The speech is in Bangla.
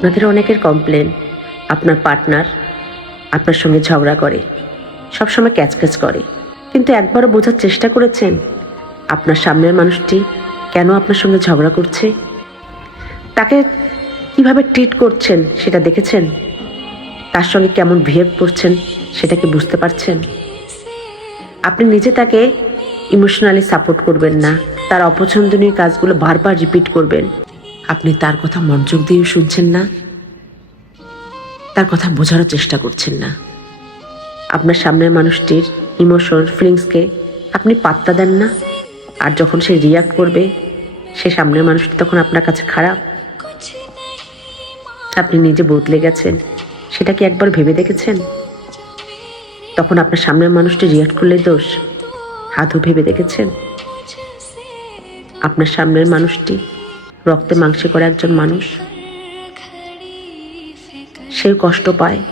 আপনাদের অনেকের কমপ্লেন আপনার পার্টনার আপনার সঙ্গে ঝগড়া করে, সবসময় ক্যাচ ক্যাচ করে। কিন্তু একবারও বোঝার চেষ্টা করেছেন, আপনার সামনের মানুষটি কেন আপনার সঙ্গে ঝগড়া করছে? তাকে কীভাবে ট্রিট করছেন সেটা দেখেছেন? তার সঙ্গে কেমন বিহেভ করছেন সেটা কি বুঝতে পারছেন? আপনি নিজে তাকে ইমোশনালি সাপোর্ট করবেন না, তার অপছন্দনীয় কাজগুলো বারবার রিপিট করবেন। আপনি তার কথা মনোযোগ দিয়ে শুনছেন না? তার কথা বোঝারও চেষ্টা করছেন না। আপনার সামনের মানুষটির ইমোশন, ফিলিংসকে আপনি পাত্তা দেন না। আর যখন সে রিয়াক্ট করবে, সে সামনের মানুষটি তখন আপনার কাছে খারাপ। আপনি নিজে বদলে গেছেন। সেটা কি একবার ভেবে দেখেছেন? তখন আপনার সামনের মানুষটি রিয়াক্ট করলে দোষ। আদৌ ভেবে দেখেছেন? আপনার সামনের মানুষটি রক্তে মাংসে করে একজন মানুষ। সে কষ্ট পায়।